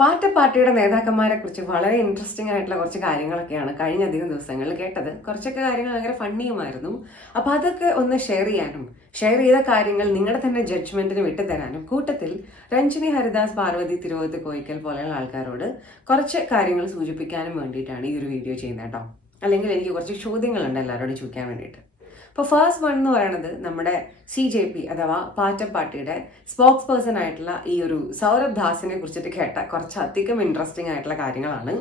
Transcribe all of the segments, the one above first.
പാർട്ടിയുടെ നേതാക്കന്മാരെ കുറിച്ച് വളരെ ഇൻട്രസ്റ്റിംഗ് ആയിട്ടുള്ള കുറച്ച് കാര്യങ്ങളൊക്കെയാണ് കഴിഞ്ഞ അധികം ദിവസങ്ങളിൽ കേട്ടത്. കുറച്ചൊക്കെ കാര്യങ്ങൾ ഭയങ്കര ഫണ്ണിയുമായിരുന്നു. അപ്പോൾ അതൊക്കെ ഒന്ന് ഷെയർ ചെയ്യാനും ഷെയർ ചെയ്ത കാര്യങ്ങൾ നിങ്ങളുടെ തന്നെ ജഡ്ജ്മെന്റിന് വിട്ടുതരാനും കൂട്ടത്തിൽ രഞ്ജിനി ഹരിദാസ്, പാർവതി തിരുവോത്ത് കോയിക്കൽ പോലെയുള്ള ആൾക്കാരോട് കുറച്ച് കാര്യങ്ങൾ സൂചിപ്പിക്കാനും വേണ്ടിയിട്ടാണ് ഈ ഒരു വീഡിയോ ചെയ്യുന്നത് കേട്ടോ. അല്ലെങ്കിൽ എനിക്ക് കുറച്ച് ചോദ്യങ്ങളുണ്ട് എല്ലാവരോടും ചോദിക്കാൻ വേണ്ടിയിട്ട്. അപ്പോൾ ഫസ്റ്റ് വൺ എന്ന് പറയുന്നത് നമ്മുടെ CJP അഥവാ പാർട്ടിയുടെ സ്പോക്സ് പേഴ്സൺ ആയിട്ടുള്ള ഈ ഒരു സൗരഭ് ദാസിനെ കുറിച്ചിട്ട് കേട്ട കുറച്ചധികം ഇൻട്രസ്റ്റിംഗ് ആയിട്ടുള്ള കാര്യങ്ങളാണ്.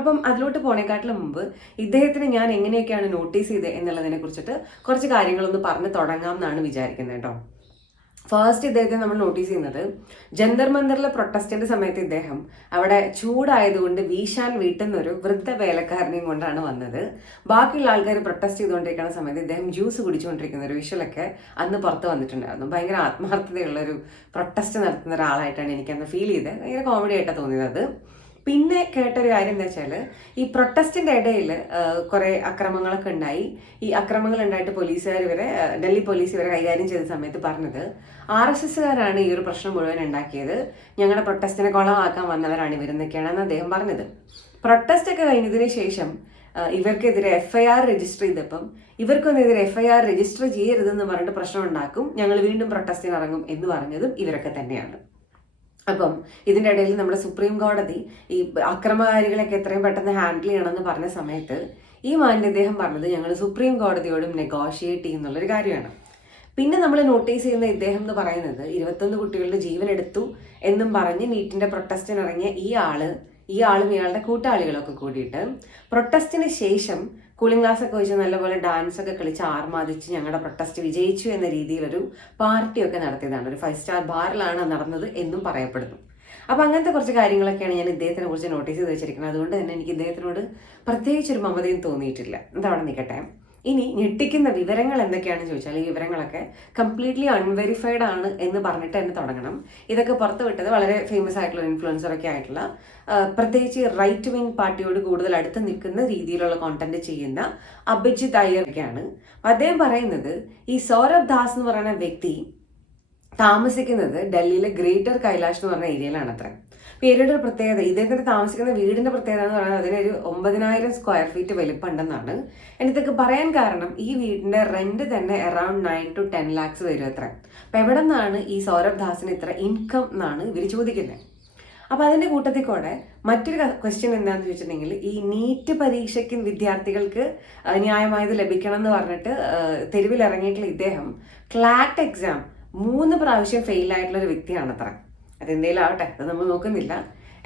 അപ്പം അതിലോട്ട് പോണേക്കാട്ടിലും മുമ്പ് ഇദ്ദേഹത്തിന് ഞാൻ എങ്ങനെയൊക്കെയാണ് നോട്ടീസ് ചെയ്തത് എന്നുള്ളതിനെ കുറിച്ചിട്ട് കുറച്ച് കാര്യങ്ങളൊന്ന് പറഞ്ഞ് തുടങ്ങാം എന്നാണ് വിചാരിക്കുന്നത് കേട്ടോ. ഫസ്റ്റ് ഇദ്ദേഹത്തെ നമ്മൾ നോട്ടീസ് ചെയ്യുന്നത് ജന്തർ മന്ദറിലെ പ്രൊട്ടസ്റ്റിന്റെ സമയത്ത് ഇദ്ദേഹം അവിടെ ചൂടായതുകൊണ്ട് വീശാൻ വീട്ടിൽ നിന്നൊരു വൃദ്ധ വേലക്കാരനെയും കൊണ്ടാണ് വന്നത്. ബാക്കിയുള്ള ആൾക്കാർ പ്രൊട്ടസ്റ്റ് ചെയ്തുകൊണ്ടിരിക്കുന്ന സമയത്ത് ഇദ്ദേഹം ജ്യൂസ് കുടിച്ചുകൊണ്ടിരിക്കുന്ന ഒരു വിഷ്വലൊക്കെ അന്ന് പുറത്ത് വന്നിട്ടുണ്ടായിരുന്നു. ഭയങ്കര ആത്മാർത്ഥതയുള്ള ഒരു പ്രൊട്ടസ്റ്റ് നടത്തുന്ന ഒരാളായിട്ടാണ് എനിക്കന്ന് ഫീൽ ചെയ്തത്. ഭയങ്കര കോമഡി ആയിട്ടാണ് തോന്നിയത് അത്. പിന്നെ കേട്ടൊരു കാര്യം എന്താ വെച്ചാൽ ഈ പ്രൊട്ടസ്റ്റിന്റെ ഇടയിൽ കുറെ അക്രമങ്ങളൊക്കെ ഉണ്ടായി. ഈ അക്രമങ്ങൾ ഉണ്ടായിട്ട് പോലീസുകാർ ഇവരെ ഡൽഹി പോലീസ് ഇവരെ കൈകാര്യം ചെയ്ത സമയത്ത് പറഞ്ഞത് RSSകാരാണ് ഈ ഒരു പ്രശ്നം മുഴുവൻ ഉണ്ടാക്കിയത്, ഞങ്ങളുടെ പ്രൊട്ടസ്റ്റിനെ കൊളമാക്കാൻ വന്നവരാണ് ഇവരെന്നൊക്കെയാണെന്ന് അദ്ദേഹം പറഞ്ഞത്. പ്രൊട്ടസ്റ്റ് ഒക്കെ കഴിഞ്ഞതിന് ശേഷം ഇവർക്കെതിരെ FIR രജിസ്റ്റർ ചെയ്തപ്പം ഇവർക്കൊന്നെതിരെ FIR രജിസ്റ്റർ ചെയ്യരുതെന്ന് പറഞ്ഞിട്ട് പ്രശ്നം ഉണ്ടാക്കും, ഞങ്ങൾ വീണ്ടും പ്രൊട്ടസ്റ്റിന് ഇറങ്ങും എന്ന് പറഞ്ഞതും ഇവരൊക്കെ തന്നെയാണ്. അപ്പം ഇതിൻ്റെ ഇടയിൽ നമ്മുടെ സുപ്രീം കോടതി ഈ അക്രമകാരികളൊക്കെ എത്രയും പെട്ടെന്ന് ഹാൻഡിൽ ചെയ്യണമെന്ന് പറഞ്ഞ സമയത്ത് ഈ ഇദ്ദേഹം പറഞ്ഞത് ഞങ്ങൾ സുപ്രീം കോടതിയോടും നെഗോഷിയേറ്റ് ചെയ്യുന്നുള്ളൊരു കാര്യമാണ്. പിന്നെ നമ്മൾ നോട്ടീസ് ചെയ്യുന്ന ഇദ്ദേഹം എന്ന് പറയുന്നത് 21 കുട്ടികളുടെ ജീവൻ എടുത്തു എന്നും പറഞ്ഞ് നീറ്റിന്റെ പ്രൊട്ടസ്റ്റിന് ഇറങ്ങിയ ഇയാളും ഇയാളുടെ കൂട്ടാളികളൊക്കെ കൂടിയിട്ട് പ്രൊട്ടസ്റ്റിന് ശേഷം കൂളിംഗ് ഗ്ലാസ് ഒക്കെ വെച്ച് നല്ലപോലെ ഡാൻസ് ഒക്കെ കളിച്ച് ആർമാദിച്ച് ഞങ്ങളുടെ പ്രൊട്ടസ്റ്റ് വിജയിച്ചു എന്ന രീതിയിലൊരു പാർട്ടിയൊക്കെ നടത്തിയതാണ്. ഒരു 5 സ്റ്റാർ ബാറിലാണ് നടന്നത് എന്നും പറയപ്പെടുന്നു. അപ്പം അങ്ങനത്തെ കുറച്ച് കാര്യങ്ങളൊക്കെയാണ് ഞാൻ ഇദ്ദേഹത്തിനെ കുറിച്ച് നോട്ടീസ് ചെയ്ത് വെച്ചിരിക്കുന്നത്. അതുകൊണ്ട് തന്നെ എനിക്ക് ഇദ്ദേഹത്തിനോട് പ്രത്യേകിച്ചൊരു മമതയും തോന്നിയിട്ടില്ല. അതവിടെ നിൽക്കട്ടെ. ഇനി ഞെട്ടിക്കുന്ന വിവരങ്ങൾ എന്തൊക്കെയാണെന്ന് ചോദിച്ചാൽ ഈ വിവരങ്ങളൊക്കെ കംപ്ലീറ്റ്ലി അൺവെരിഫൈഡ് ആണ് എന്ന് പറഞ്ഞിട്ട് തന്നെ തുടങ്ങണം. ഇതൊക്കെ പുറത്തു വിട്ടത് വളരെ ഫേമസ് ആയിട്ടുള്ള ഇൻഫ്ലുവൻസറൊക്കെ ആയിട്ടുള്ള പ്രത്യേകിച്ച് റൈറ്റ് വിങ് പാർട്ടിയോട് കൂടുതൽ അടുത്ത് നിൽക്കുന്ന രീതിയിലുള്ള കോണ്ടന്റ് ചെയ്യുന്ന അഭിജിത്ത് അയ്യർക്കാണ്. അദ്ദേഹം പറയുന്നത് ഈ സൗരഭ് ദാസ് എന്ന് പറയുന്ന വ്യക്തി താമസിക്കുന്നത് ഡൽഹിയിലെ ഗ്രേറ്റർ കൈലാഷ് എന്ന് പറഞ്ഞ ഏരിയയിലാണ് അത്ര. പേരുടെ ഒരു പ്രത്യേകത, ഇദ്ദേഹത്തിന് താമസിക്കുന്ന വീടിന്റെ പ്രത്യേകത എന്ന് പറയുന്നത് അതിനൊരു 9000 സ്ക്വയർ ഫീറ്റ് വലിപ്പമുണ്ടെന്നാണ്. ഇതൊക്കെ പറയാൻ കാരണം ഈ വീടിന്റെ റെന്റ് തന്നെ അറൌണ്ട് 9 to 10 lakhs വരും അത്ര. അപ്പൊ എവിടെ നിന്നാണ് ഈ സൗരഭ് ദാസിന് ഇത്ര ഇൻകം എന്നാണ് ഇവർ ചോദിക്കുന്നത്. അപ്പൊ അതിന്റെ കൂട്ടത്തിൽ കൂടെ മറ്റൊരു ക്വസ്റ്റ്യൻ എന്താണെന്ന് ചോദിച്ചിട്ടുണ്ടെങ്കിൽ ഈ നീറ്റ് പരീക്ഷയ്ക്ക് വിദ്യാർത്ഥികൾക്ക് ന്യായമായത് ലഭിക്കണം എന്ന് പറഞ്ഞിട്ട് തെരുവിൽ ഇറങ്ങിയിട്ടുള്ള ഇദ്ദേഹം ക്ലാറ്റ് എക്സാം 3 പ്രാവശ്യം ഫെയിൽ ആയിട്ടുള്ള ഒരു വ്യക്തിയാണത്ര. അതെന്തേലും ആവട്ടെ, അത് നമ്മൾ നോക്കുന്നില്ല.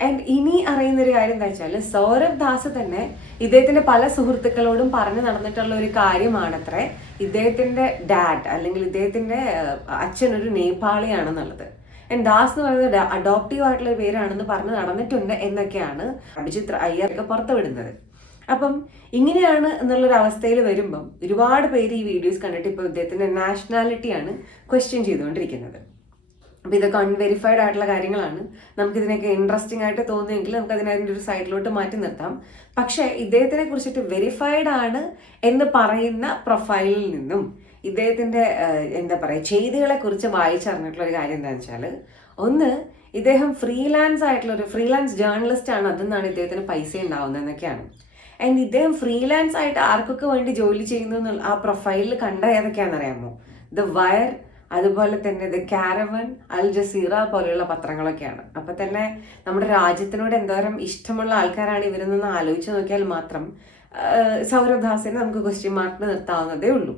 ആൻഡ് ഇനി അറിയുന്നൊരു കാര്യം എന്താ വെച്ചാൽ സൗരഭ് ദാസ് തന്നെ ഇദ്ദേഹത്തിന്റെ പല സുഹൃത്തുക്കളോടും പറഞ്ഞു നടന്നിട്ടുള്ള ഒരു കാര്യമാണത്രേ ഇദ്ദേഹത്തിന്റെ ഡാഡ് അല്ലെങ്കിൽ ഇദ്ദേഹത്തിന്റെ അച്ഛൻ ഒരു നേപ്പാളിയാണെന്നുള്ളത്. ആൻഡ് ദാസ് എന്ന് പറയുന്നത് അഡോപ്റ്റീവ് ആയിട്ടുള്ള പേരാണെന്ന് പറഞ്ഞ് നടന്നിട്ടുണ്ട് എന്നൊക്കെയാണ് അഭിജിത്ത് അയ്യർക്ക് പുറത്തുവിടുന്നത്. അപ്പം ഇങ്ങനെയാണ് എന്നുള്ളൊരു അവസ്ഥയിൽ വരുമ്പം ഒരുപാട് പേര് ഈ വീഡിയോസ് കണ്ടിട്ട് ഇപ്പോൾ ഇദ്ദേഹത്തിന്റെ നാഷണാലിറ്റിയാണ് ക്വസ്റ്റ്യൻ ചെയ്തുകൊണ്ടിരിക്കുന്നത്. അപ്പം ഇതൊക്കെ അൺവെരിഫൈഡ് ആയിട്ടുള്ള കാര്യങ്ങളാണ്. നമുക്കിതിനൊക്കെ ഇൻട്രസ്റ്റിംഗ് ആയിട്ട് തോന്നുമെങ്കിൽ നമുക്ക് അതിൻ്റെ ഒരു സൈഡിലോട്ട് മാറ്റി നിർത്താം. പക്ഷേ ഇദ്ദേഹത്തിനെ കുറിച്ചിട്ട് വെരിഫൈഡ് ആണ് എന്ന് പറയുന്ന പ്രൊഫൈലിൽ നിന്നും ഇദ്ദേഹത്തിന്റെ എന്താ പറയുക ചെയ്തികളെ കുറിച്ച് വായിച്ചറിഞ്ഞിട്ടുള്ള ഒരു കാര്യം എന്താണെന്ന് വെച്ചാൽ, ഒന്ന്, ഇദ്ദേഹം ഫ്രീലാൻസ് ജേർണലിസ്റ്റ് ആണ്, അതെന്നാണ് ഇദ്ദേഹത്തിന് പൈസ ഉണ്ടാവുന്നത് എന്നൊക്കെയാണ്. ആൻഡ് ഇദ്ദേഹം ഫ്രീലാൻസ് ആയിട്ട് ആർക്കൊക്കെ വേണ്ടി ജോലി ചെയ്യുന്നു എന്നുള്ള ആ പ്രൊഫൈലിൽ കണ്ട ഏതൊക്കെയാണെന്നറിയാമോ? ദ വയർ, അതുപോലെ തന്നെ ദ കാരവൻ, അൽ ജസീറ പോലെയുള്ള പത്രങ്ങളൊക്കെയാണ്. അപ്പൊ തന്നെ നമ്മുടെ രാജ്യത്തിനോട് എന്തോരം ഇഷ്ടമുള്ള ആൾക്കാരാണ് ഇവരെന്നൊന്ന് ആലോചിച്ച് നോക്കിയാൽ മാത്രം സൗരഭ് ദാസിനെ നമുക്ക് ക്വസ്റ്റ്യൻ മാർക്കിന് നിർത്താവുന്നതേ ഉള്ളൂ.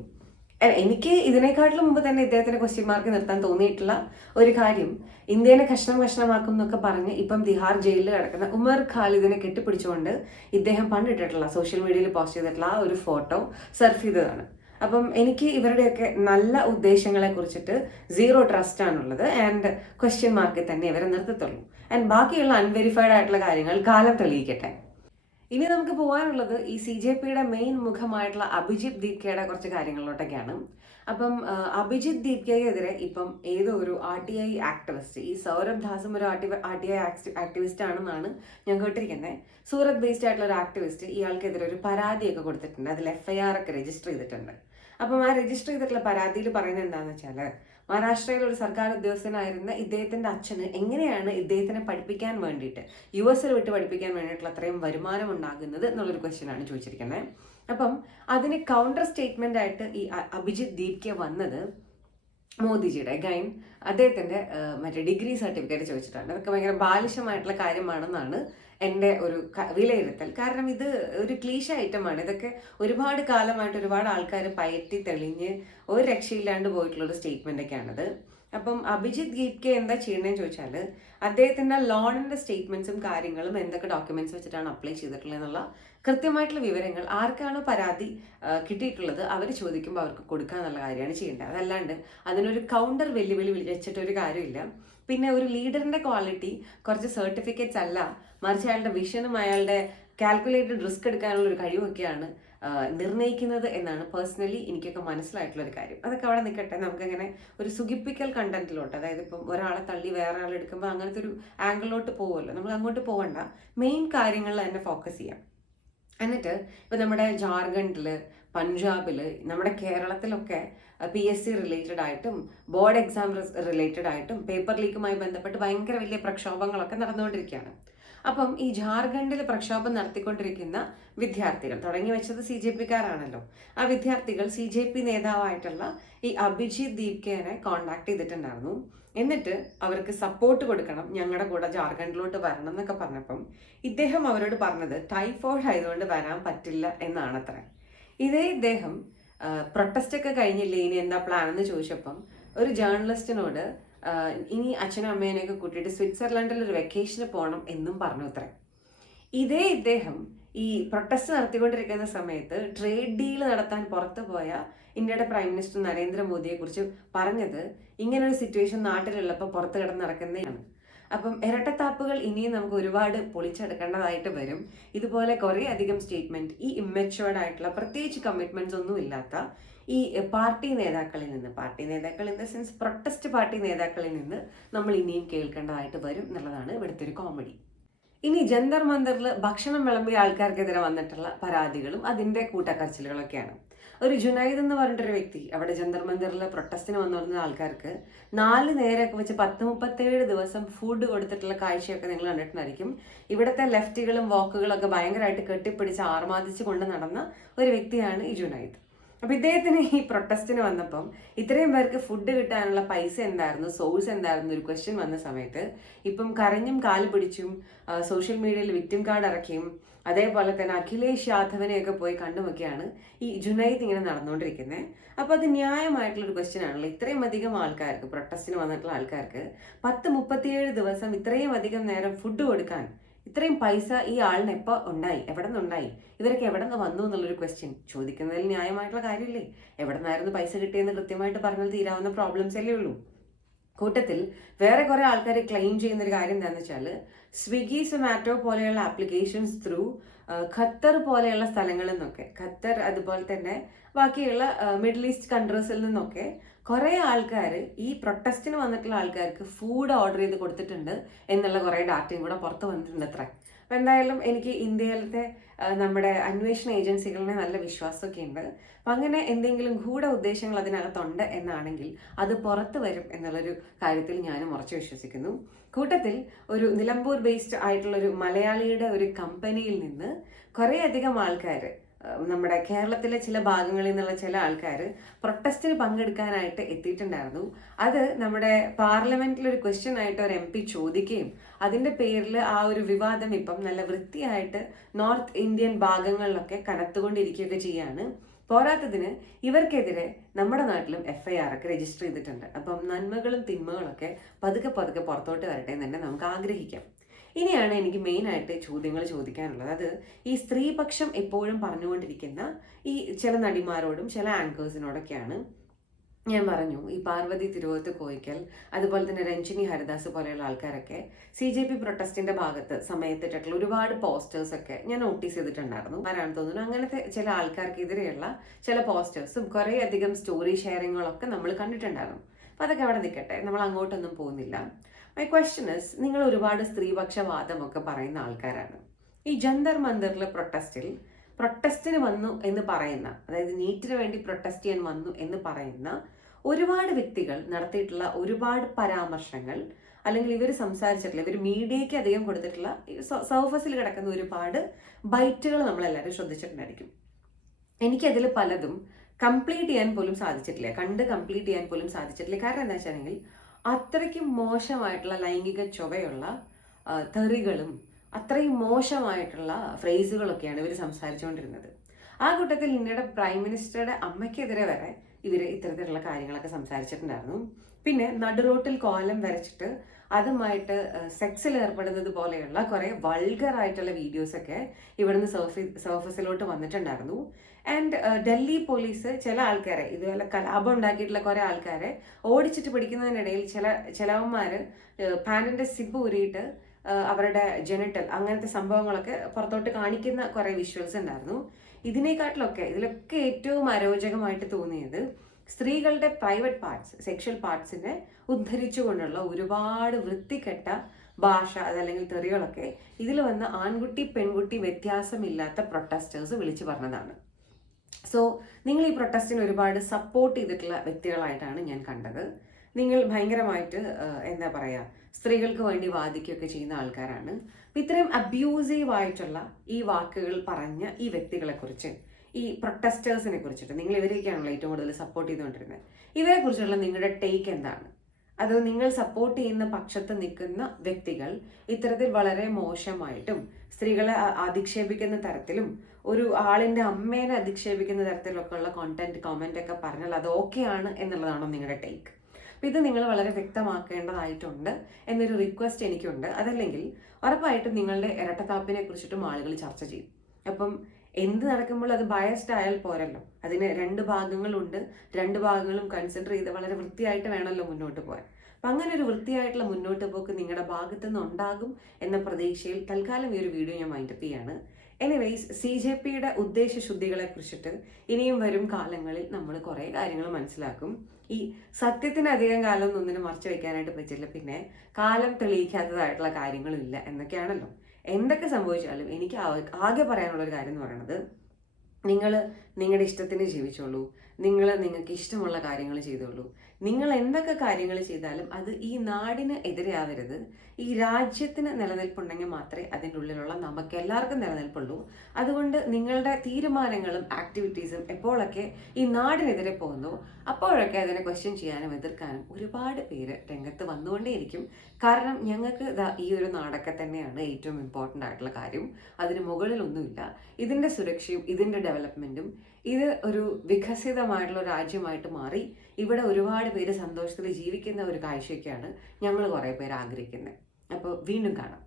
എനിക്ക് ഇതിനേക്കാട്ടിലും മുമ്പ് തന്നെ ഇദ്ദേഹത്തിന് ക്വസ്റ്റ്യൻ മാർക്ക് നിർത്താൻ തോന്നിയിട്ടുള്ള ഒരു കാര്യം, ഇന്ത്യനെ കഷ്ണമാക്കും എന്നൊക്കെ പറഞ്ഞ് ഇപ്പം തിഹാർ ജയിലിൽ കിടക്കുന്ന ഉമർ ഖാലിദിനെ കെട്ടിപ്പിടിച്ചുകൊണ്ട് ഇദ്ദേഹം പണ്ടിട്ടിട്ടുള്ള സോഷ്യൽ മീഡിയയിൽ പോസ്റ്റ് ചെയ്തിട്ടുള്ള ആ ഒരു ഫോട്ടോ സർഫ് ചെയ്തതാണ്. അപ്പം എനിക്ക് ഇവരുടെയൊക്കെ നല്ല ഉദ്ദേശങ്ങളെ കുറിച്ചിട്ട് 0 ട്രസ്റ്റ് ആണുള്ളത്. ആൻഡ് ക്വസ്റ്റ്യൻ മാർക്കിൽ തന്നെ ഇവരെ നിർത്തത്തുള്ളൂ. ആൻഡ് ബാക്കിയുള്ള അൺവെരിഫൈഡ് ആയിട്ടുള്ള കാര്യങ്ങൾ കാലം തെളിയിക്കട്ടെ. ഇനി നമുക്ക് പോകാനുള്ളത് ഈ CJPയുടെ മെയിൻ മുഖമായിട്ടുള്ള അഭിജിത്ത് ദീപ്കയുടെ കുറച്ച് കാര്യങ്ങളിലോട്ടൊക്കെയാണ്. അപ്പം അഭിജിത്ത് ദീപ്കയ്ക്കെതിരെ ഇപ്പം ഏതോ ഒരു RTI ആക്ടിവിസ്റ്റ്, ഈ സൗരഭ് ദാസും ഒരു RTI ആക്ടിവിസ്റ്റ് ആണെന്നാണ് ഞാൻ കേട്ടിരിക്കുന്നത്. സൂറത്ത് ബേസ്ഡ് ആയിട്ടുള്ള ഒരു ആക്ടിവിസ്റ്റ് ഇയാൾക്കെതിരെ ഒരു പരാതിയൊക്കെ കൊടുത്തിട്ടുണ്ട്. അതിൽ FIR ഒക്കെ രജിസ്റ്റർ ചെയ്തിട്ടുണ്ട്. അപ്പം ആ രജിസ്റ്റർ ചെയ്തിട്ടുള്ള പരാതിയിൽ പറയുന്നത് എന്താണെന്ന് വെച്ചാൽ മഹാരാഷ്ട്രയിൽ ഒരു സർക്കാർ ഉദ്യോഗസ്ഥനായിരുന്ന ഇദ്ദേഹത്തിന്റെ അച്ഛന് എങ്ങനെയാണ് ഇദ്ദേഹത്തിനെ പഠിപ്പിക്കാൻ വേണ്ടിയിട്ട് US വിട്ട് പഠിപ്പിക്കാൻ വേണ്ടിയിട്ടുള്ള അത്രയും വരുമാനം ഉണ്ടാകുന്നത് എന്നുള്ളൊരു ക്വസ്റ്റ്യൻ ആണ് ചോദിച്ചിരിക്കുന്നത്. അപ്പം അതിന് കൗണ്ടർ സ്റ്റേറ്റ്മെന്റ് ആയിട്ട് ഈ അഭിജിത്ത് ദീപ്കെ വന്നത് മോദിജിയുടെ ഗൈൻ അദ്ദേഹത്തിന്റെ മറ്റേ ഡിഗ്രി സർട്ടിഫിക്കറ്റ് ചോദിച്ചിട്ടുണ്ട്. അതൊക്കെ ഭയങ്കര ബാലിശമായിട്ടുള്ള കാര്യമാണെന്നാണ് എൻ്റെ ഒരു വിലയിരുത്തൽ. കാരണം ഇത് ഒരു ക്ലീശ ഐറ്റമാണ്. ഇതൊക്കെ ഒരുപാട് കാലമായിട്ട് ഒരുപാട് ആൾക്കാർ പയറ്റി തെളിഞ്ഞ് ഒരു രക്ഷയില്ലാണ്ട് പോയിട്ടുള്ളൊരു സ്റ്റേറ്റ്മെൻ്റ് ഒക്കെയാണത്. അപ്പം അഭിജിത്ത് ദീപ്കെ എന്താ ചെയ്യണമെന്ന് ചോദിച്ചാൽ അദ്ദേഹത്തിൻ്റെ ലോണിൻ്റെ സ്റ്റേറ്റ്മെൻറ്റ്സും കാര്യങ്ങളും എന്തൊക്കെ ഡോക്യുമെൻറ്റ്സ് വെച്ചിട്ടാണ് അപ്ലൈ ചെയ്തിട്ടുള്ളത് എന്നുള്ള കൃത്യമായിട്ടുള്ള വിവരങ്ങൾ ആർക്കാണോ പരാതി കിട്ടിയിട്ടുള്ളത് അവർ ചോദിക്കുമ്പോൾ അവർക്ക് കൊടുക്കുക എന്നുള്ള കാര്യമാണ് ചെയ്യേണ്ടത്. അതല്ലാണ്ട് അതിനൊരു കൗണ്ടർ വെല്ലുവിളി വെച്ചിട്ടൊരു കാര്യമില്ല. പിന്നെ ഒരു ലീഡറിൻ്റെ ക്വാളിറ്റി കുറച്ച് സർട്ടിഫിക്കറ്റ്സ് അല്ല, മറിച്ച് അയാളുടെ വിഷനും അയാളുടെ കാൽക്കുലേറ്റഡ് റിസ്ക് എടുക്കാനുള്ള ഒരു കഴിവൊക്കെയാണ് നിർണ്ണയിക്കുന്നത് എന്നാണ് പേഴ്സണലി എനിക്കൊക്കെ മനസ്സിലായിട്ടുള്ളൊരു കാര്യം. അതൊക്കെ അവിടെ നിൽക്കട്ടെ. നമുക്കങ്ങനെ ഒരു സുഖിപ്പിക്കൽ കണ്ടന്റിലോട്ട്, അതായത് ഇപ്പം ഒരാളെ തള്ളി വേറെ ആൾ എടുക്കുമ്പോൾ അങ്ങനത്തെ ഒരു ആംഗിളിലോട്ട് പോകുമല്ലോ, നമ്മൾ അങ്ങോട്ട് പോകണ്ട, മെയിൻ കാര്യങ്ങളിൽ തന്നെ ഫോക്കസ് ചെയ്യാം. എന്നിട്ട് ഇപ്പം നമ്മുടെ ജാർഖണ്ഡിൽ, പഞ്ചാബിൽ, നമ്മുടെ കേരളത്തിലൊക്കെ PSC റിലേറ്റഡ് ആയിട്ടും ബോർഡ് എക്സാം റിലേറ്റഡ് ആയിട്ടും പേപ്പർ ലീക്കുമായി ബന്ധപ്പെട്ട് ഭയങ്കര വലിയ പ്രക്ഷോഭങ്ങളൊക്കെ നടന്നുകൊണ്ടിരിക്കുകയാണ്. അപ്പം ഈ ജാർഖണ്ഡിൽ പ്രക്ഷോഭം നടത്തിക്കൊണ്ടിരിക്കുന്ന വിദ്യാർത്ഥികൾ, തുടങ്ങി വെച്ചത് CJP-കാരാണല്ലോ, ആ വിദ്യാർത്ഥികൾ CJP നേതാവായിട്ടുള്ള ഈ അഭിജിത്ത് ദീപ്കെനെ കോണ്ടാക്ട് ചെയ്തിട്ടുണ്ടായിരുന്നു. എന്നിട്ട് അവർക്ക് സപ്പോർട്ട് കൊടുക്കണം, ഞങ്ങളുടെ കൂടെ ജാർഖണ്ഡിലോട്ട് വരണം എന്നൊക്കെ പറഞ്ഞപ്പം ഇദ്ദേഹം അവരോട് പറഞ്ഞത് ടൈഫോയിഡ് ആയതുകൊണ്ട് വരാൻ പറ്റില്ല എന്നാണത്രേ. ഇദ്ദേഹം പ്രൊട്ടസ്റ്റ് ഒക്കെ കഴിഞ്ഞില്ലേ, ഇനി എന്താ പ്ലാൻ എന്ന് ചോദിച്ചപ്പം ഒരു ജേർണലിസ്റ്റിനോട് ഇനി അച്ഛനും അമ്മേനെയൊക്കെ കൂട്ടിയിട്ട് സ്വിറ്റ്സർലൻഡിൽ ഒരു വെക്കേഷന് പോകണം എന്നും പറഞ്ഞു അത്രേ. ഇദ്ദേഹം ഈ പ്രൊട്ടസ്റ്റ് നടത്തിക്കൊണ്ടിരിക്കുന്ന സമയത്ത് ട്രേഡ് ഡീൽ നടത്താൻ പുറത്തു പോയ ഇന്ത്യയുടെ പ്രൈം മിനിസ്റ്റർ നരേന്ദ്രമോദിയെ കുറിച്ച് പറഞ്ഞത് ഇങ്ങനൊരു സിറ്റുവേഷൻ നാട്ടിലുള്ളപ്പോൾ പുറത്ത് കിടന്ന് നടക്കുന്നതാണ്. അപ്പം ഇരട്ടത്താപ്പുകൾ ഇനിയും നമുക്ക് ഒരുപാട് പൊളിച്ചെടുക്കേണ്ടതായിട്ട് വരും. ഇതുപോലെ കുറേ അധികം സ്റ്റേറ്റ്മെന്റ് ഈ ഇമ്മച്യൂർഡ് ആയിട്ടുള്ള പ്രത്യേകിച്ച് കമ്മിറ്റ്മെന്റ്സ് ഒന്നും ഇല്ലാത്ത ഈ പാർട്ടി നേതാക്കളിൽ in the sense protest party നേതാക്കളിൽ നിന്ന് നമ്മൾ ഇനിയും കേൾക്കേണ്ടതായിട്ട് വരും എന്നുള്ളതാണ് ഇവിടുത്തെ ഒരു കോമഡി. ഇനി ജന്തർ മന്ദറിൽ ഭക്ഷണം വിളമ്പിയ ആൾക്കാർക്കെതിരെ വന്നിട്ടുള്ള പരാതികളും അതിൻ്റെ കൂട്ടക്കരച്ചിലുകളൊക്കെയാണ്. ഒരു ജുനൈദ് എന്ന് പറഞ്ഞിട്ടൊരു വ്യക്തി അവിടെ ജന്തർ മന്ദറിൽ പ്രൊട്ടസ്റ്റിന് വന്നിരുന്ന ആൾക്കാർക്ക് 4 നേരമൊക്കെ വെച്ച് 37 ദിവസം ഫുഡ് കൊടുത്തിട്ടുള്ള കാഴ്ചയൊക്കെ നിങ്ങൾ കണ്ടിട്ടുണ്ടായിരിക്കും. ഇവിടുത്തെ ലെഫ്റ്റുകളും വോക്കുകളൊക്കെ ഭയങ്കരമായിട്ട് കെട്ടിപ്പിടിച്ച് ആർമാദിച്ച് കൊണ്ട് നടന്ന ഒരു വ്യക്തിയാണ് ഈ ജുനൈദ്. അപ്പം ഇദ്ദേഹത്തിന് ഈ പ്രൊട്ടസ്റ്റിന് വന്നപ്പം ഇത്രയും പേർക്ക് ഫുഡ് കിട്ടാനുള്ള പൈസ എന്തായിരുന്നു, സോഴ്സ് എന്തായിരുന്നു ഒരു ക്വസ്റ്റ്യൻ വന്ന സമയത്ത് ഇപ്പം കരഞ്ഞും കാല് പിടിച്ചും സോഷ്യൽ മീഡിയയിൽ വിക്ടിം കാർഡ് ഇറക്കിയും അതേപോലെ തന്നെ അഖിലേഷ് യാദവിനെയൊക്കെ പോയി കണ്ടുമൊക്കെയാണ് ഈ ജുനൈദ് ഇങ്ങനെ നടന്നുകൊണ്ടിരിക്കുന്നത്. അപ്പോൾ അത് ന്യായമായിട്ടുള്ളൊരു ക്വസ്റ്റ്യൻ ആണല്ലോ. ഇത്രയും അധികം ആൾക്കാർക്ക്, പ്രൊട്ടസ്റ്റിന് വന്നിട്ടുള്ള ആൾക്കാർക്ക് 37 ദിവസം ഇത്രയും അധികം നേരം ഫുഡ് കൊടുക്കാൻ ഇത്രയും പൈസ ഈ ആളിന് എപ്പോൾ ഉണ്ടായി, എവിടെ നിന്നുണ്ടായി, ഇവരൊക്കെ എവിടെ നിന്ന് വന്നു എന്നുള്ളൊരു ക്വസ്റ്റ്യൻ ചോദിക്കുന്നതിൽ ന്യായമായിട്ടുള്ള കാര്യമില്ലേ? എവിടെ നിന്നായിരുന്നു പൈസ കിട്ടിയെന്ന് കൃത്യമായിട്ട് പറഞ്ഞാൽ തീരാവുന്ന പ്രോബ്ലംസ് അല്ലേ ഉള്ളൂ. കൂട്ടത്തിൽ വേറെ കുറെ ആൾക്കാർ ക്ലെയിം ചെയ്യുന്നൊരു കാര്യം എന്താണെന്ന് വെച്ചാൽ സ്വിഗ്ഗി, സൊമാറ്റോ പോലെയുള്ള ആപ്ലിക്കേഷൻസ് ത്രൂ ഖത്തർ പോലെയുള്ള സ്ഥലങ്ങളിൽ നിന്നൊക്കെ, ഖത്തർ അതുപോലെ തന്നെ ബാക്കിയുള്ള മിഡിൽ ഈസ്റ്റ് കൺട്രീസിൽ നിന്നൊക്കെ കുറേ ആൾക്കാർ ഈ പ്രൊട്ടസ്റ്റിന് വന്നിട്ടുള്ള ആൾക്കാർക്ക് ഫുഡ് ഓർഡർ ചെയ്ത് കൊടുത്തിട്ടുണ്ട് എന്നുള്ള കുറേ ഡാറ്റയും കൂടെ പുറത്ത് വന്നിട്ടുണ്ട് അത്ര. അപ്പം എന്തായാലും എനിക്ക് ഇന്ത്യയിലത്തെ നമ്മുടെ അന്വേഷണ ഏജൻസികളിനെ നല്ല വിശ്വാസമൊക്കെ ഉണ്ട്. അപ്പം അങ്ങനെ എന്തെങ്കിലും ഗൂഢ ഉദ്ദേശങ്ങൾ അതിനകത്തുണ്ട് എന്നാണെങ്കിൽ അത് പുറത്ത് വരും എന്നുള്ളൊരു കാര്യത്തിൽ ഞാനും ഉറച്ചു വിശ്വസിക്കുന്നു. കൂട്ടത്തിൽ ഒരു നിലമ്പൂർ ബേസ്ഡ് ആയിട്ടുള്ളൊരു മലയാളിയുടെ ഒരു കമ്പനിയിൽ നിന്ന് കുറേ അധികം ആൾക്കാർ, നമ്മുടെ കേരളത്തിലെ ചില ഭാഗങ്ങളിൽ നിന്നുള്ള ചില ആൾക്കാർ പ്രൊട്ടസ്റ്റിന് പങ്കെടുക്കാനായിട്ട് എത്തിയിട്ടുണ്ടായിരുന്നു. അത് നമ്മുടെ പാർലമെന്റിൽ ഒരു ക്വസ്റ്റ്യൻ ആയിട്ട് ഒരു MP ചോദിക്കുകയും അതിൻ്റെ പേരിൽ ആ ഒരു വിവാദം ഇപ്പം നല്ല വൃത്തിയായിട്ട് നോർത്ത് ഇന്ത്യൻ ഭാഗങ്ങളിലൊക്കെ കനത്തുകൊണ്ടിരിക്കുകയൊക്കെ ചെയ്യാണ്. പോരാത്തതിന് ഇവർക്കെതിരെ നമ്മുടെ നാട്ടിലും FIR ഒക്കെ രജിസ്റ്റർ ചെയ്തിട്ടുണ്ട്. അപ്പം നന്മകളും തിന്മകളൊക്കെ പതുക്കെ പുറത്തോട്ട് വരട്ടെ എന്ന് തന്നെ നമുക്ക് ആഗ്രഹിക്കാം. ഇനിയാണ് എനിക്ക് മെയിനായിട്ട് ചോദ്യങ്ങൾ ചോദിക്കാനുള്ളത്. അത് ഈ സ്ത്രീപക്ഷം എപ്പോഴും പറഞ്ഞുകൊണ്ടിരിക്കുന്ന ഈ ചില നടിമാരോടും ചില ആങ്കേഴ്സിനോടൊക്കെയാണ്. ഞാൻ പറഞ്ഞു, ഈ പാർവതി തിരുവോത്ത് കോയിക്കൽ അതുപോലെ തന്നെ രഞ്ജിനി ഹരിദാസ് പോലെയുള്ള ആൾക്കാരൊക്കെ CJP പ്രൊട്ടസ്റ്റിന്റെ ഭാഗത്ത് സമയത്തിട്ടുള്ള ഒരുപാട് പോസ്റ്റേഴ്സൊക്കെ ഞാൻ നോട്ടീസ് ചെയ്തിട്ടുണ്ടായിരുന്നു. ആരാണെന്ന് തോന്നുന്നു അങ്ങനത്തെ ചില ആൾക്കാർക്കെതിരെയുള്ള ചില പോസ്റ്റേഴ്സും കുറേ അധികം സ്റ്റോറി ഷെയറിങ്ങുകളൊക്കെ നമ്മൾ കണ്ടിട്ടുണ്ടായിരുന്നു. അപ്പം അതൊക്കെ അവിടെ നിൽക്കട്ടെ, നമ്മൾ അങ്ങോട്ടൊന്നും പോകുന്നില്ല. മൈ ക്വസ്റ്റ്യൻ ഇസ്, നിങ്ങൾ ഒരുപാട് സ്ത്രീപക്ഷവാദമൊക്കെ പറയുന്ന ആൾക്കാരാണ്. ഈ ജന്തർ മന്ദറിലെ പ്രൊട്ടസ്റ്റിന് വന്നു എന്ന് പറയുന്ന, അതായത് നീറ്റിന് വേണ്ടി പ്രൊട്ടസ്റ്റ് ചെയ്യാൻ വന്നു എന്ന് പറയുന്ന ഒരുപാട് വ്യക്തികൾ നടത്തിയിട്ടുള്ള ഒരുപാട് പരാമർശങ്ങൾ, അല്ലെങ്കിൽ ഇവർ സംസാരിച്ചിട്ടുള്ള, ഇവർ മീഡിയയ്ക്ക് അധികം കൊടുത്തിട്ടുള്ള സർഫസിൽ കിടക്കുന്ന ഒരുപാട് ബൈറ്റുകൾ നമ്മളെല്ലാവരും ശ്രദ്ധിച്ചിട്ടുണ്ടായിരിക്കും. എനിക്കതിൽ പലതും കംപ്ലീറ്റ് ചെയ്യാൻ പോലും സാധിച്ചിട്ടില്ല, കംപ്ലീറ്റ് ചെയ്യാൻ പോലും സാധിച്ചിട്ടില്ല. കാരണം എന്താ വെച്ചിട്ടുണ്ടെങ്കിൽ അത്രയ്ക്കും മോശമായിട്ടുള്ള ലൈംഗിക ചൊവ്വയുള്ള തെറികളും അത്രയും മോശമായിട്ടുള്ള ഫ്രേസുകളൊക്കെയാണ് ഇവർ സംസാരിച്ചുകൊണ്ടിരുന്നത്. ആ കൂട്ടത്തിൽ ഇന്ത്യയുടെ പ്രൈം മിനിസ്റ്ററുടെ അമ്മയ്ക്കെതിരെ വരെ ഇവർ ഇത്തരത്തിലുള്ള കാര്യങ്ങളൊക്കെ സംസാരിച്ചിട്ടുണ്ടായിരുന്നു. പിന്നെ നടുറോട്ടിൽ കോലം വരച്ചിട്ട് അതുമായിട്ട് സെക്സിൽ ഏർപ്പെടുന്നത് പോലെയുള്ള കുറേ വൾഗറായിട്ടുള്ള വീഡിയോസൊക്കെ ഇവിടുന്ന് സർഫസിലോട്ട് വന്നിട്ടുണ്ടായിരുന്നു. ആൻഡ് ഡൽഹി പോലീസ് ചില ആൾക്കാരെ, ഇതുപോലെ കലാപം ഉണ്ടാക്കിയിട്ടുള്ള കുറേ ആൾക്കാരെ ഓടിച്ചിട്ട് പിടിക്കുന്നതിനിടയിൽ ചിലവന്മാർ പാൻറ്റിൻ്റെ സിബ് ഊരിയിട്ട് അവരുടെ ജെനിറ്റൽ അങ്ങനത്തെ സംഭവങ്ങളൊക്കെ പുറത്തോട്ട് കാണിക്കുന്ന കുറേ വിഷ്വൽസ് ഉണ്ടായിരുന്നു. ഇതിലൊക്കെ ഏറ്റവും അരോചകമായിട്ട് തോന്നിയത് സ്ത്രീകളുടെ പ്രൈവറ്റ് പാർട്സ്, സെക്ഷൽ പാർട്സിനെ ഉദ്ധരിച്ചുകൊണ്ടുള്ള ഒരുപാട് വൃത്തികെട്ട ഭാഷ, അതല്ലെങ്കിൽ തെറികളൊക്കെ ഇതിൽ വന്ന് ആൺകുട്ടി പെൺകുട്ടി വ്യത്യാസമില്ലാത്ത പ്രൊട്ടസ്റ്റേഴ്സ് വിളിച്ചു പറഞ്ഞതാണ്. സോ നിങ്ങൾ ഈ പ്രൊട്ടസ്റ്റിന് ഒരുപാട് സപ്പോർട്ട് ചെയ്തിട്ടുള്ള വ്യക്തികളായിട്ടാണ് ഞാൻ കണ്ടത്. നിങ്ങൾ ഭയങ്കരമായിട്ട് എന്താ പറയുക, സ്ത്രീകൾക്ക് വേണ്ടി വാദിക്കുകയൊക്കെ ചെയ്യുന്ന ആൾക്കാരാണ്. ഇത്രയും അബ്യൂസീവ് ആയിട്ടുള്ള ഈ വാക്കുകൾ പറഞ്ഞ ഈ വ്യക്തികളെക്കുറിച്ച്, ഈ പ്രൊട്ടസ്റ്റേഴ്സിനെ കുറിച്ചിട്ട്, നിങ്ങൾ ഇവരെയൊക്കെയാണല്ലോ ഏറ്റവും കൂടുതൽ സപ്പോർട്ട് ചെയ്തുകൊണ്ടിരുന്നത്, ഇവരെ കുറിച്ചുള്ള നിങ്ങളുടെ ടേക്ക് എന്താണ്? അത് നിങ്ങൾ സപ്പോർട്ട് ചെയ്യുന്ന പക്ഷത്ത് നിൽക്കുന്ന വ്യക്തികൾ ഇത്തരത്തിൽ വളരെ മോശമായിട്ടും സ്ത്രീകളെ അധിക്ഷേപിക്കുന്ന തരത്തിലും ഒരു ആളിൻ്റെ അമ്മേനെ അധിക്ഷേപിക്കുന്ന തരത്തിലൊക്കെ ഉള്ള കമൻ്റ് ഒക്കെ പറഞ്ഞാൽ അത് ഓക്കെയാണ് എന്നുള്ളതാണോ നിങ്ങളുടെ ടേക്ക്? അപ്പം ഇത് നിങ്ങൾ വളരെ വ്യക്തമാക്കേണ്ടതായിട്ടുണ്ട് എന്നൊരു റിക്വസ്റ്റ് എനിക്കുണ്ട്. അതല്ലെങ്കിൽ ഉറപ്പായിട്ടും നിങ്ങളുടെ ഇരട്ടത്താപ്പിനെ കുറിച്ചിട്ടും ആളുകൾ ചർച്ച ചെയ്യും. അപ്പം എന്ത് നടക്കുമ്പോൾ അത് ബയസ്ഡ് ആയാൽ പോരല്ലോ, അതിന് രണ്ട് ഭാഗങ്ങളുണ്ട്, രണ്ട് ഭാഗങ്ങളും കൺസിഡർ ചെയ്ത് വളരെ വൃത്തിയായിട്ട് വേണമല്ലോ മുന്നോട്ട് പോകാൻ. അപ്പം അങ്ങനെ ഒരു വൃത്തിയായിട്ടുള്ള മുന്നോട്ട് പോക്ക് നിങ്ങളുടെ ഭാഗത്തു നിന്ന് ഉണ്ടാകും എന്ന പ്രതീക്ഷയിൽ തൽക്കാലം ഈ ഒരു വീഡിയോ ഞാൻ മൈൻഡപ്പ് ചെയ്യാണ്. എനിവേയ്സ്, CJPയുടെ ഉദ്ദേശശുദ്ധികളെ കുറിച്ചിട്ട് ഇനിയും വരും കാലങ്ങളിൽ നമ്മൾ കുറേ കാര്യങ്ങൾ മനസ്സിലാക്കും. ഈ സത്യത്തിന് അധികം കാലം ഒന്നിനും മറച്ചു വയ്ക്കാനായിട്ട് പറ്റില്ല, പിന്നെ കാലം തെളിയിക്കാത്തതായിട്ടുള്ള കാര്യങ്ങളും ഇല്ല എന്നൊക്കെയാണല്ലോ. എന്തൊക്കെ സംഭവിച്ചാലും എനിക്ക് ആകെ പറയാനുള്ളൊരു കാര്യം എന്ന് പറയുന്നത്, നിങ്ങൾ നിങ്ങളുടെ ഇഷ്ടത്തിന് ജീവിച്ചോളൂ, നിങ്ങൾക്ക് ഇഷ്ടമുള്ള കാര്യങ്ങൾ ചെയ്തോളൂ. നിങ്ങൾ എന്തൊക്കെ കാര്യങ്ങൾ ചെയ്താലും അത് ഈ നാടിന് എതിരെയാവരുത്. ഈ രാജ്യത്തിന് നിലനിൽപ്പുണ്ടെങ്കിൽ മാത്രമേ അതിൻ്റെ ഉള്ളിലുള്ള നമുക്ക് എല്ലാവർക്കും നിലനിൽപ്പുള്ളൂ. അതുകൊണ്ട് നിങ്ങളുടെ തീരുമാനങ്ങളും ആക്ടിവിറ്റീസും എപ്പോഴൊക്കെ ഈ നാടിനെതിരെ പോകുന്നു അപ്പോഴൊക്കെ അതിനെ ക്വസ്റ്റ്യൻ ചെയ്യാനും എതിർക്കാനും ഒരുപാട് പേര് രംഗത്ത് വന്നുകൊണ്ടേയിരിക്കും. കാരണം ഞങ്ങൾക്ക് ഈ ഒരു നാടൊക്കെ തന്നെയാണ് ഏറ്റവും ഇമ്പോർട്ടൻ്റ് ആയിട്ടുള്ള കാര്യം. അതിന് മുകളിലൊന്നുമില്ല. ഇതിൻ്റെ സുരക്ഷയും ഇതിൻ്റെ ഡെവലപ്മെൻറ്റും, ഇത് ഒരു വികസിതമായിട്ടുള്ള രാജ്യമായിട്ട് മാറി ഇവിടെ ഒരുപാട് പേര് സന്തോഷത്തിൽ ജീവിക്കുന്ന ഒരു കാഴ്ചയൊക്കെയാണ് ഞങ്ങൾ കുറേ പേര് ആഗ്രഹിക്കുന്നത്. അപ്പോൾ വീണ്ടും കാണാം.